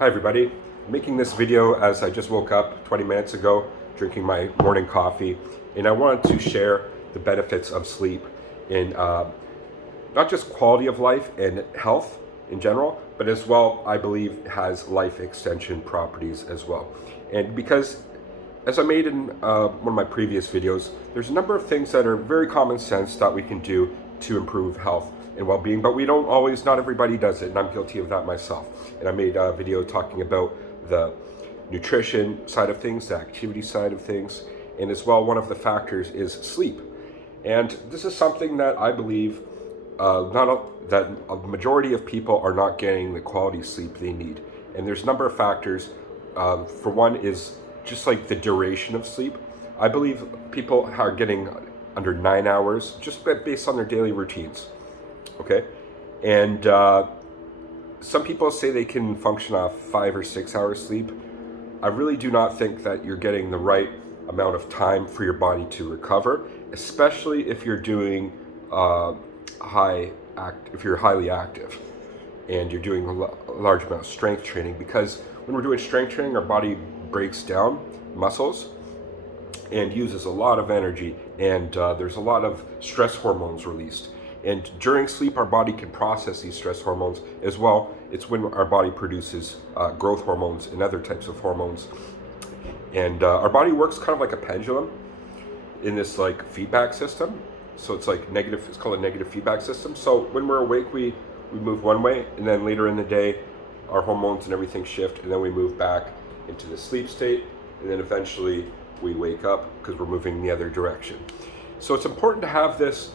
Hi everybody, I'm making this video as I just woke up 20 minutes ago, drinking my morning coffee, and I wanted to share the benefits of sleep in not just quality of life and health in general, but as well, I believe, has life extension properties as well. And because, as I made in one of my previous videos, there's a number of things that are very common sense that we can do to improve health and well-being, but we don't always, not everybody does it, and I'm guilty of that myself. And I made a video talking about the nutrition side of things, the activity side of things, and as well, one of the factors is sleep. And this is something that I believe that a majority of people are not getting the quality sleep they need. And there's a number of factors. For one is just like the duration of sleep. I believe people are getting under 9 hours just based on their daily routines. Okay, and some people say they can function off 5 or 6 hours sleep. I really do not think that you're getting the right amount of time for your body to recover, especially if you're doing if you're highly active and you're doing a large amount of strength training. Because when we're doing strength training, our body breaks down muscles and uses a lot of energy, and there's a lot of stress hormones released. And during sleep, our body can process these stress hormones as well. It's when our body produces growth hormones and other types of hormones. And our body works kind of like a pendulum in this like feedback system. So it's like negative, it's called a negative feedback system. So when we're awake, we move one way, and then later in the day, our hormones and everything shift, and then we move back into the sleep state, and then eventually we wake up because we're moving the other direction. So it's important to have this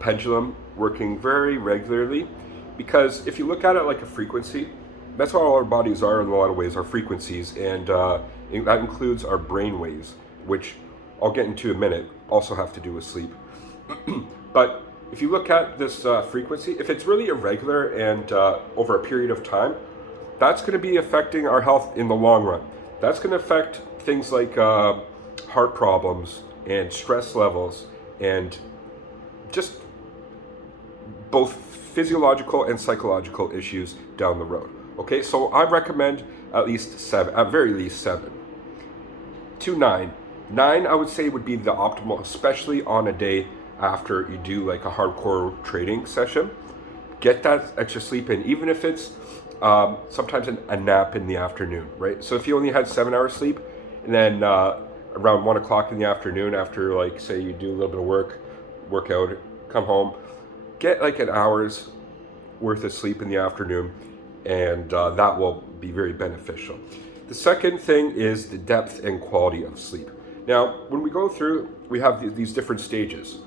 pendulum working very regularly, because if you look at it like a frequency, that's what all our bodies are in a lot of ways, our frequencies, and that includes our brain waves, which I'll get into in a minute, also have to do with sleep. But if you look at this frequency, if it's really irregular and over a period of time, that's going to be affecting our health in the long run. That's going to affect things like heart problems and stress levels, and just both physiological and psychological issues down the road. Okay, so I recommend at very least 7 to 9. 9, I would say, would be the optimal, especially on a day after you do like a hardcore training session. Get that extra sleep in, even if it's sometimes a nap in the afternoon, right? So if you only had 7 hours sleep, and then around 1 o'clock in the afternoon, after like say you do a little bit of workout, come home, get like an hour's worth of sleep in the afternoon, and that will be very beneficial. The second thing is the depth and quality of sleep. Now, when we go through, we have these different stages.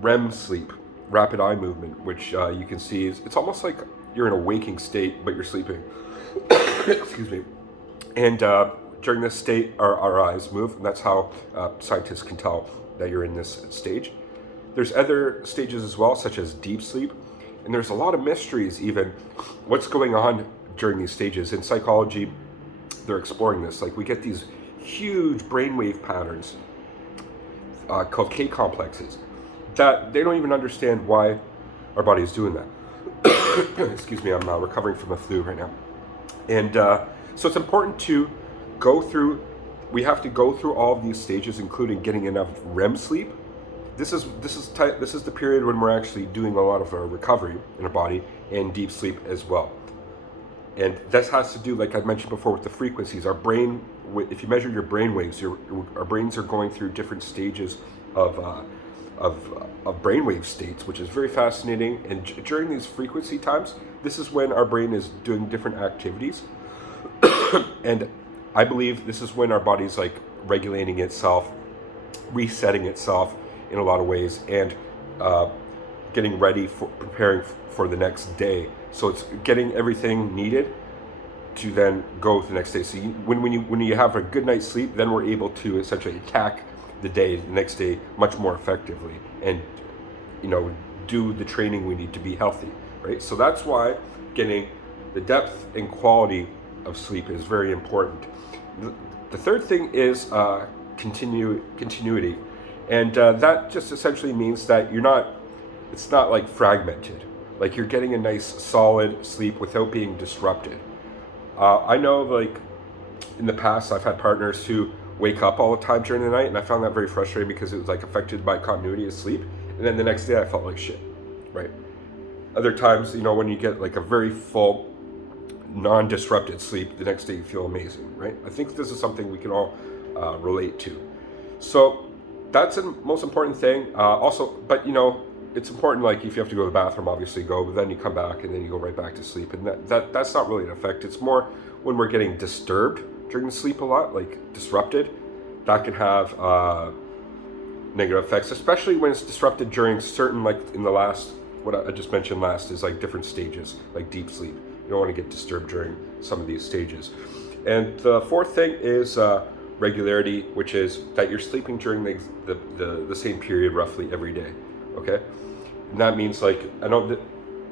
REM sleep, rapid eye movement, which you can see it's almost like you're in a waking state, but you're sleeping. Excuse me. And during this state, our eyes move, and that's how scientists can tell that you're in this stage. There's other stages as well, such as deep sleep, and there's a lot of mysteries even what's going on during these stages. In psychology, they're exploring this. Like, we get these huge brainwave patterns called K complexes that they don't even understand why our body is doing that. Excuse me, I'm recovering from a flu right now. And so it's important to we have to go through all of these stages, including getting enough REM sleep. This is the period when we're actually doing a lot of our recovery in our body, and deep sleep as well. And this has to do, like I mentioned before, with the frequencies. Our brain, if you measure your brain waves, our brains are going through different stages of brainwave states, which is very fascinating. And during these frequency times, this is when our brain is doing different activities. And I believe this is when our body's like regulating itself, resetting itself in a lot of ways, and getting ready for preparing for the next day. So it's getting everything needed to then go the next day. So when you have a good night's sleep, then we're able to essentially attack the next day much more effectively, and do the training we need to be healthy, right? So that's why getting the depth and quality of sleep is very important. The third thing is continuity, and that just essentially means that it's not like fragmented. Like, you're getting a nice solid sleep without being disrupted. I know, like, in the past, I've had partners who wake up all the time during the night, and I found that very frustrating because it was like affected by continuity of sleep. And then the next day, I felt like shit, right? Other times, when you get like a very full, non-disrupted sleep, the next day you feel amazing, right? I think this is something we can all relate to. So that's the most important thing. Also, but it's important, like, if you have to go to the bathroom, obviously go, but then you come back and then you go right back to sleep. And that's not really an effect. It's more when we're getting disturbed during the sleep a lot, like disrupted, that can have negative effects, especially when it's disrupted during certain, like in the last, what I just mentioned last is like different stages, like deep sleep. You don't want to get disturbed during some of these stages. And the fourth thing is regularity, which is that you're sleeping during the same period roughly every day, okay? And that means, like, I know that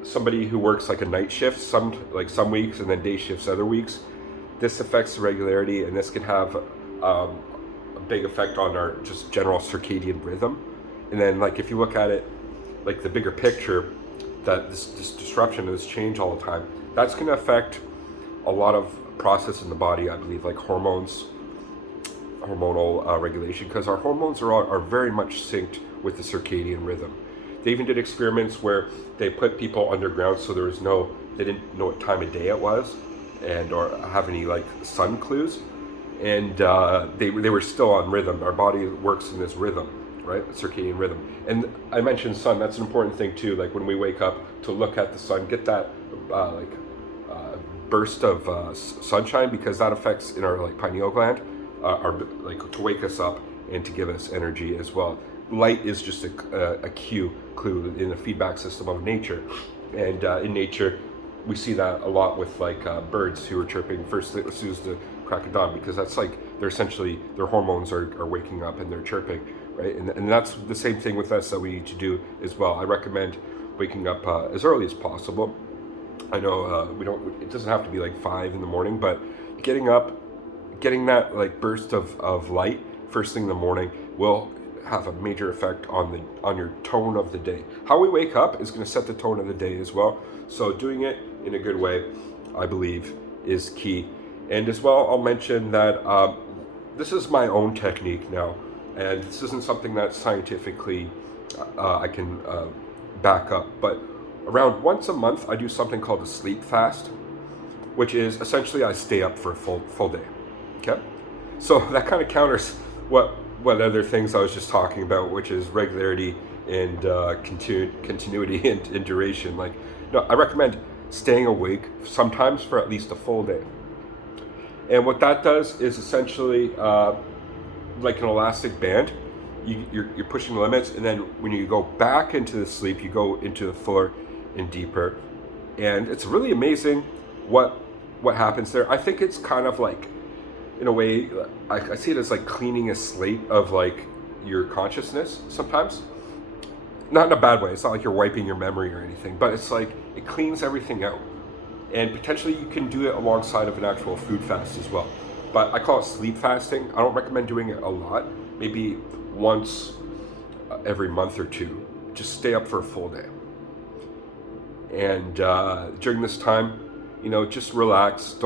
somebody who works like a night shift some weeks and then day shifts other weeks, this affects the regularity, and this can have a big effect on our just general circadian rhythm. And then, like, if you look at it, like the bigger picture, that this disruption and this change all the time, that's going to affect a lot of process in the body, I believe, like hormones, hormonal regulation, because our hormones are very much synced with the circadian rhythm. They even did experiments where they put people underground, so they didn't know what time of day it was, and or have any like sun clues, and they were still on rhythm. Our body works in this rhythm, right? Circadian rhythm. And I mentioned sun. That's an important thing too. Like when we wake up, to look at the sun, get that burst of sunshine, because that affects in our like pineal gland, our like to wake us up and to give us energy as well. Light is just a clue in the feedback system of nature, and in nature we see that a lot with like birds who are chirping first as soon as the crack of dawn, because that's like they're essentially, their hormones are waking up and they're chirping, right? And that's the same thing with us that we need to do as well. I recommend waking up as early as possible. I know it doesn't have to be like 5 in the morning, but getting up, getting that like burst of light first thing in the morning will have a major effect on your tone of the day. How we wake up is going to set the tone of the day as well. So doing it in a good way, I believe, is key. And as well, I'll mention that this is my own technique now, and this isn't something that scientifically I can back up, but around once a month I do something called a sleep fast, which is essentially I stay up for a full day. Okay, so that kind of counters what other things I was just talking about, which is regularity and continuity and duration. Like, no, I recommend staying awake sometimes for at least a full day. And what that does is essentially like an elastic band. You're pushing the limits, and then when you go back into the sleep, you go into the fuller and deeper. And it's really amazing what happens there. I think it's kind of like, in a way, I see it as like cleaning a slate of like your consciousness sometimes. Not in a bad way. It's not like you're wiping your memory or anything, but it's like it cleans everything out. And potentially you can do it alongside of an actual food fast as well. But I call it sleep fasting. I don't recommend doing it a lot. Maybe once every month or two. Just stay up for a full day. And during this time, just relax.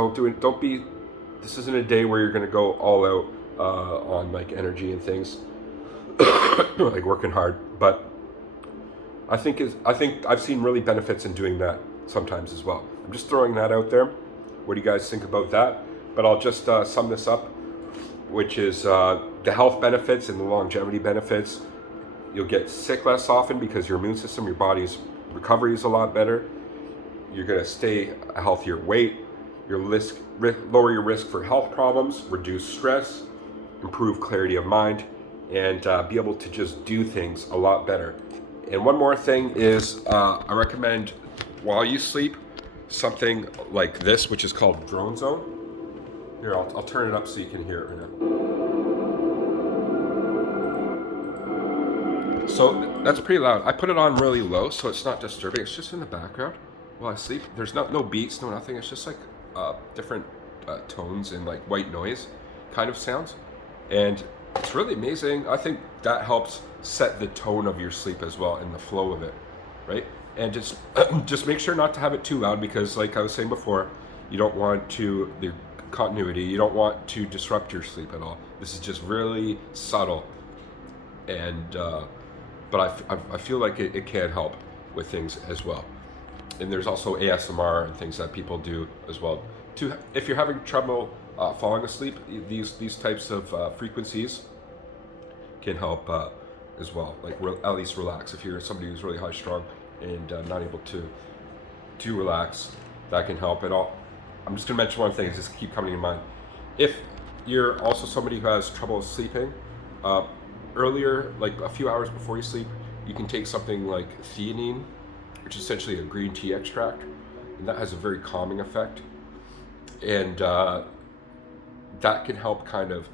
This isn't a day where you're going to go all out on like energy and things, like working hard. But I think I've seen really benefits in doing that sometimes as well. I'm just throwing that out there. What do you guys think about that? But I'll just sum this up, which is the health benefits and the longevity benefits. You'll get sick less often because your immune system, your body's recovery is a lot better. You're going to stay a healthier weight. Lower your risk for health problems, reduce stress, improve clarity of mind, and be able to just do things a lot better. And one more thing is I recommend, while you sleep, something like this, which is called Drone Zone. Here, I'll turn it up so you can hear it right now. So that's pretty loud. I put it on really low so it's not disturbing. It's just in the background while I sleep. There's no beats, no nothing. It's just like different tones and like white noise kind of sounds. And it's really amazing. I think that helps set the tone of your sleep as well and the flow of it, right? And just make sure not to have it too loud, because like I was saying before, You don't want to the continuity. You don't want to disrupt your sleep at all. This is just really subtle, and but I feel like it can help with things as well. And there's also ASMR and things that people do as well. To if you're having trouble falling asleep, these types of frequencies can help as well. Like at least relax. If you're somebody who's really high strung and not able to relax, that can help. And I'm just gonna mention one thing. Just keep coming to mind. If you're also somebody who has trouble sleeping, earlier, like a few hours before you sleep, you can take something like theanine, which is essentially a green tea extract, and that has a very calming effect. And that can help kind of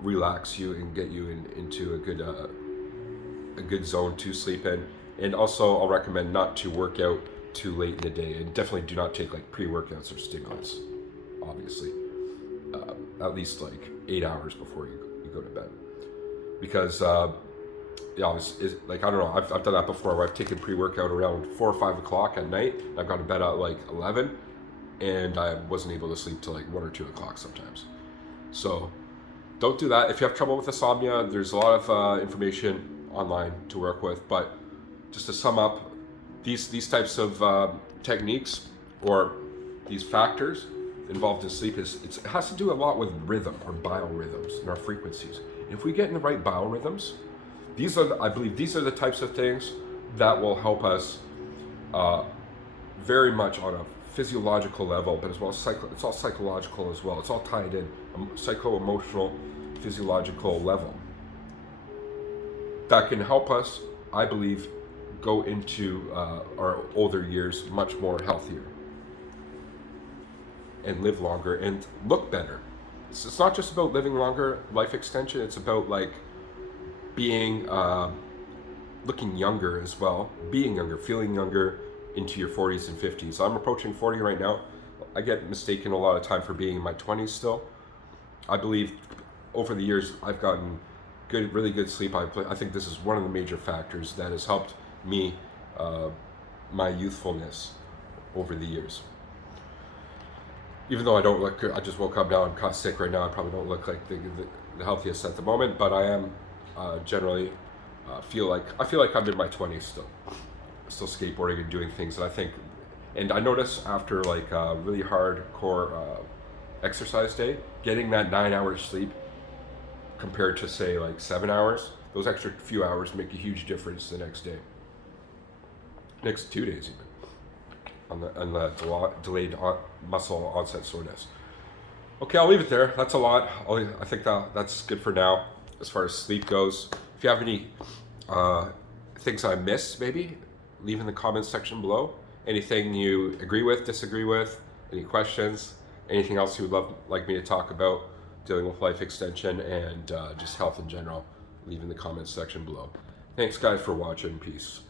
relax you and get you into a good zone to sleep in. And also, I'll recommend not to work out too late in the day, and definitely do not take like pre-workouts or stimulants. Obviously, at least like 8 hours before you go to bed, because yeah, like I don't know. I've done that before, where I've taken pre-workout around 4 or 5 o'clock at night. I've gone to bed at like 11, and I wasn't able to sleep till like 1 or 2 o'clock sometimes. So don't do that. If you have trouble with insomnia, there's a lot of information online to work with. But just to sum up, these types of techniques or these factors involved in sleep it has to do a lot with rhythm, our biorhythms and our frequencies. If we get in the right biorhythms, I believe these are the types of things that will help us very much on a physiological level, but as well as it's all psychological as well. It's all tied in, psycho-emotional, physiological level. That can help us, I believe, go into our older years much more healthier and live longer and look better. It's not just about living longer, life extension. It's about like being looking younger as well, being younger, feeling younger into your 40s and 50s. I'm approaching 40 right now. I get mistaken a lot of time for being in my 20s still. I believe over the years I've gotten really good sleep. I think this is one of the major factors that has helped me, my youthfulness over the years. Even though I don't look, I just woke up now, I'm kind of sick right now. I probably don't look like the healthiest at the moment, but I am generally I feel like I'm in my 20s still skateboarding and doing things that I think. And I notice after like a really hardcore exercise day, getting that 9 hours sleep compared to say like 7 hours, those extra few hours make a huge difference the next day, next 2 days even, on the delayed muscle onset soreness. Okay, I'll leave it there. That's a lot. I think that's good for now as far as sleep goes. If you have any things I missed, maybe leave in the comments section below. Anything you agree with, disagree with, any questions, anything else you would like me to talk about dealing with life extension and just health in general, leave in the comments section below. Thanks guys for watching. Peace.